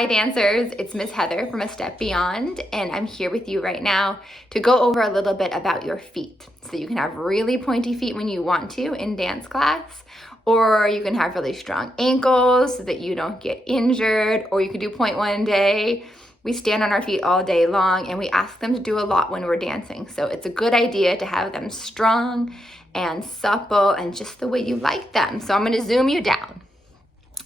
Hi dancers, it's Miss Heather from A Step Beyond, and I'm here with you right now to go over a little bit about your feet. So you can have really pointy feet when you want to in dance class, or you can have really strong ankles so that you don't get injured, or you could do Pointe one day. We stand on our feet all day long and we ask them to do a lot when we're dancing. So it's a good idea to have them strong and supple and just the way you like them. So I'm gonna zoom you down.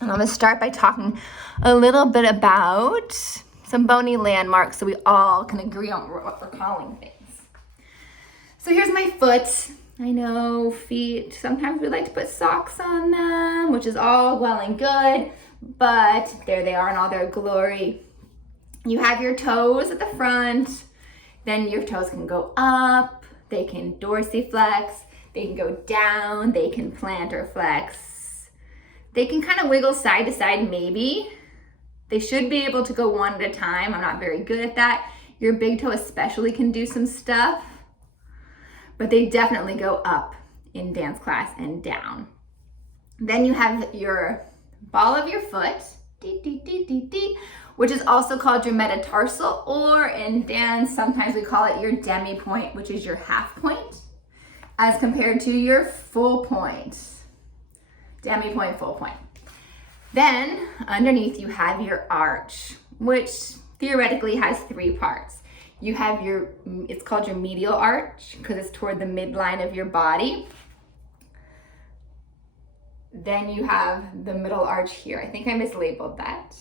And I'm gonna start by talking a little bit about some bony landmarks so we all can agree on what we're calling things. So here's my foot. I know feet, sometimes we like to put socks on them, which is all well and good, but there they are in all their glory. You have your toes at the front, then your toes can go up, they can dorsiflex, they can go down, they can plantar flex. They can kind of wiggle side to side maybe. They should be able to go one at a time. I'm not very good at that. Your big toe especially can do some stuff, but they definitely go up in dance class and down. Then you have your ball of your foot, which is also called your metatarsal, or in dance, sometimes we call it your demi-point, which is your half point, as compared to your full point. Demi-point, full point. Then underneath you have your arch, which theoretically has three parts. You have it's called your medial arch because it's toward the midline of your body. Then you have the middle arch here. I think I mislabeled that.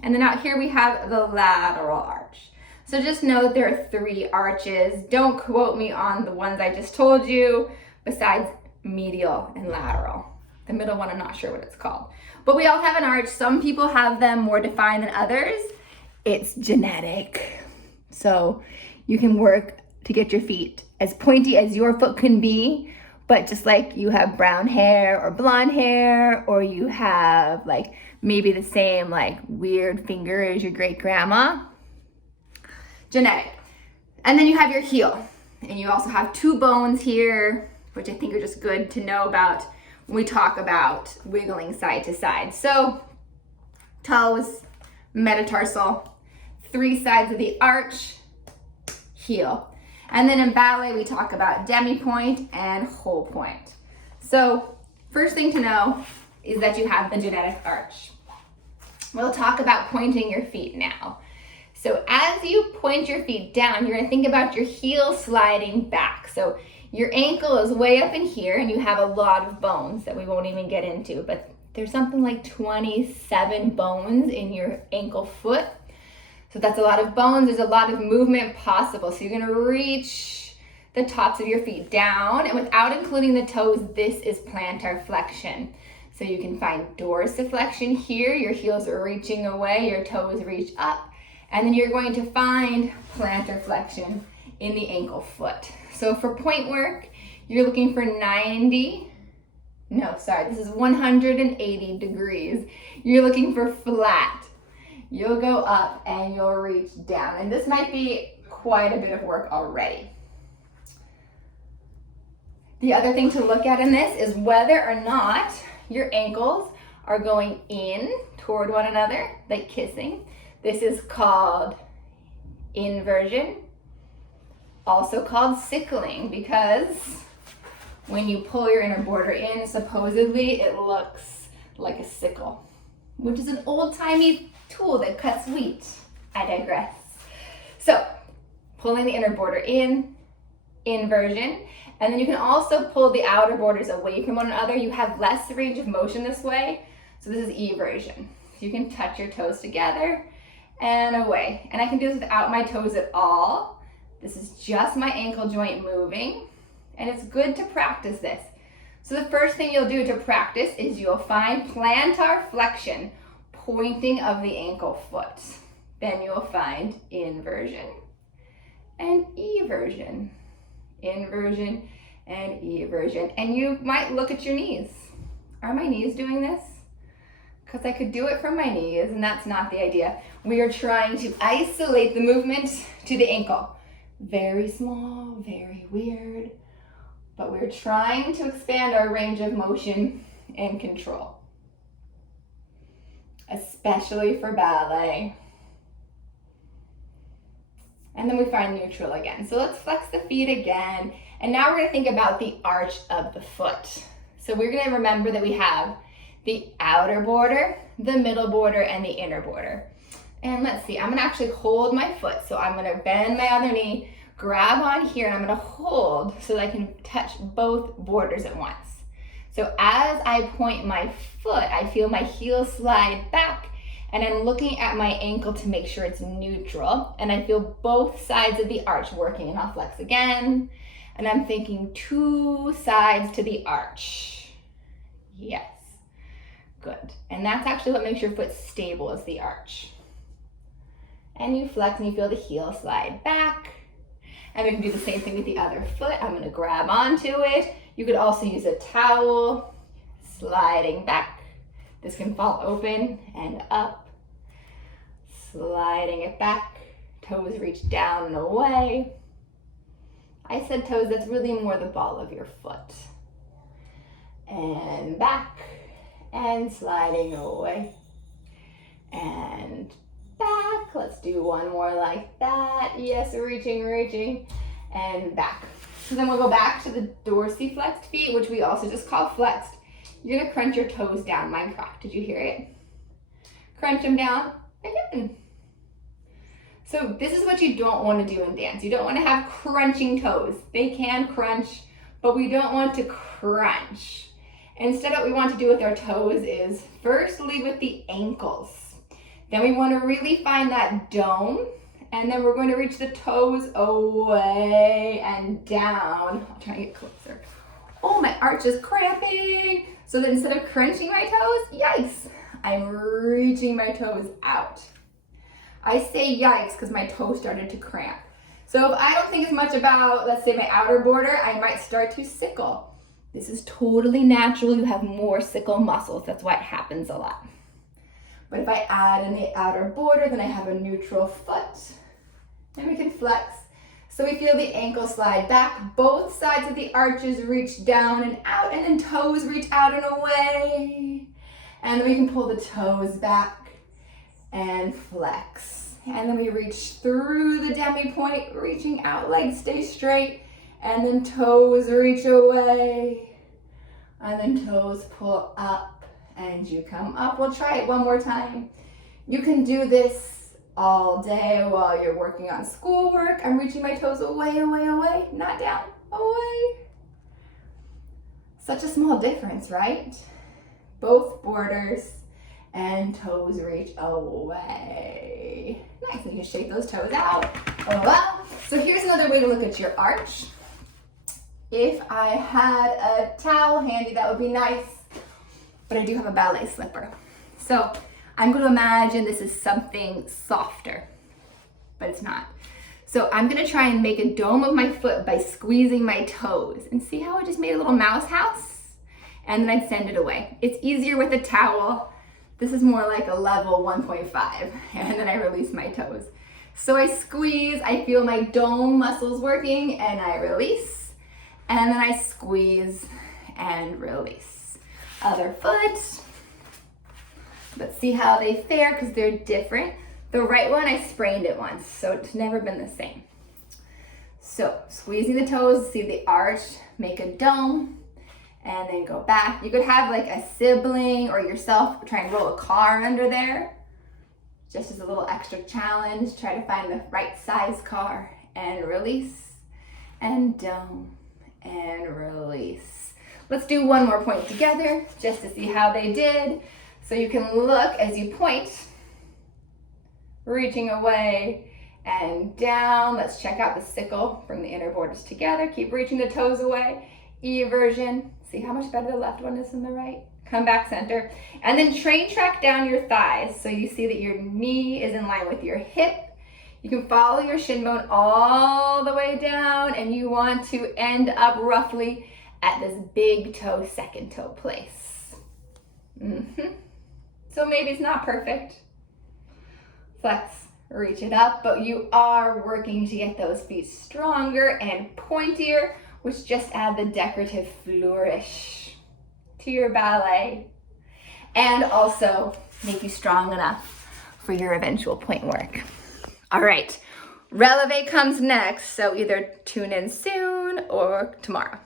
And then out here we have the lateral arch. So just know that there are three arches. Don't quote me on the ones I just told you, besides medial and lateral. The middle one, I'm not sure what it's called. But we all have an arch. Some people have them more defined than others. It's genetic. So you can work to get your feet as pointy as your foot can be, but just like you have brown hair or blonde hair, or you have like maybe the same like weird finger as your great grandma. Genetic. And then you have your heel. And you also have two bones here, which I think are just good to know about when we talk about wiggling side to side. So toes, metatarsal, three sides of the arch, heel. And then in ballet, we talk about demi-point and whole point. So first thing to know is that you have the genetic arch. We'll talk about pointing your feet now. So as you point your feet down, you're gonna think about your heel sliding back. So your ankle is way up in here and you have a lot of bones that we won't even get into, but there's something like 27 bones in your ankle foot. So that's a lot of bones. There's a lot of movement possible. So you're gonna reach the tops of your feet down, and without including the toes, this is plantar flexion. So you can find dorsiflexion here. Your heels are reaching away, your toes reach up, and then you're going to find plantar flexion in the ankle foot. So for point work, you're looking for 180 degrees. You're looking for flat. You'll go up and you'll reach down. And this might be quite a bit of work already. The other thing to look at in this is whether or not your ankles are going in toward one another, like kissing. This is called inversion. Also called sickling, because when you pull your inner border in, supposedly it looks like a sickle, which is an old-timey tool that cuts wheat. I digress. So pulling the inner border in, inversion, and then you can also pull the outer borders away from one another. You have less range of motion this way, so this is eversion. So you can touch your toes together and away. And I can do this without my toes at all. This is just my ankle joint moving, and it's good to practice this. So the first thing you'll do to practice is you'll find plantar flexion, pointing of the ankle foot. Then you'll find inversion and eversion, inversion and eversion. And you might look at your knees. Are my knees doing this? Because I could do it from my knees, and that's not the idea. We are trying to isolate the movement to the ankle. Very small, very weird, but we're trying to expand our range of motion and control. especially for ballet. And then we find neutral again. So let's flex the feet again. And now we're gonna think about the arch of the foot. So we're gonna remember that we have the outer border, the middle border, and the inner border. And let's see, I'm gonna actually hold my foot. So I'm gonna bend my other knee, grab on here, and I'm gonna hold so that I can touch both borders at once. So as I point my foot, I feel my heel slide back, and I'm looking at my ankle to make sure it's neutral, and I feel both sides of the arch working, and I'll flex again, and I'm thinking 2 sides to the arch. Yes, good. And that's actually what makes your foot stable, is the arch. And you flex and you feel the heel slide back. And we can do the same thing with the other foot. I'm gonna grab onto it. You could also use a towel, sliding back. This can fall open and up, sliding it back. Toes reach down and away. I said toes, that's really more the ball of your foot. And back, and sliding away. And back. Let's do one more like that. Yes, reaching, and back. So then we'll go back to the dorsiflexed feet, which we also just call flexed. You're gonna crunch your toes down. Mine cracked, did you hear it? Crunch them down again. So this is what you don't wanna do in dance. You don't wanna have crunching toes. They can crunch, but we don't want to crunch. Instead, what we want to do with our toes is first lead with the ankles. Then we want to really find that dome, and then we're going to reach the toes away and down. I'll try to get closer. Oh, my arch is cramping. So then instead of crunching my toes, yikes, I'm reaching my toes out. I say yikes because my toes started to cramp. So if I don't think as much about, let's say, my outer border, I might start to sickle. This is totally natural. You have more sickle muscles. That's why it happens a lot. But if I add in the outer border, then I have a neutral foot. And we can flex. So we feel the ankle slide back. Both sides of the arches reach down and out, and then toes reach out and away. And then we can pull the toes back and flex. And then we reach through the demi-point, reaching out, legs stay straight. And then toes reach away. And then toes pull up and you come up. We'll try it one more time. You can do this all day while you're working on schoolwork. I'm reaching my toes away, not down, away. Such a small difference, right? Both borders and toes reach away. Nice, and you shake those toes out. Oh well. So here's another way to look at your arch. If I had a towel handy, that would be nice, but I do have a ballet slipper. So I'm going to imagine this is something softer, but it's not. So I'm going to try and make a dome of my foot by squeezing my toes, and see how I just made a little mouse house? And then I'd send it away. It's easier with a towel. This is more like a level 1.5, and then I release my toes. So I squeeze, I feel my dome muscles working, and I release. And then I squeeze and release. Other foot. Let's see how they fare because they're different. The right one, I sprained it once, so it's never been the same. So squeezing the toes, see the arch, make a dome, and then go back. You could have like a sibling or yourself try and roll a car under there. Just as a little extra challenge, try to find the right size car and release and dome. And release. Let's do one more point together just to see how they did. So you can look as you point, reaching away and down. Let's check out the sickle. Bring the inner borders together. Keep reaching the toes away. E-version. See how much better the left one is than the right. Come back center. And then train track down your thighs so you see that your knee is in line with your hip. You can follow your shin bone all the way down, and you want to end up roughly at this big toe, second toe place. So maybe it's not perfect. Flex, reach it up, but you are working to get those feet stronger and pointier, which just add the decorative flourish to your ballet. And also make you strong enough for your eventual pointe work. All right, releve comes next, so either tune in soon or tomorrow.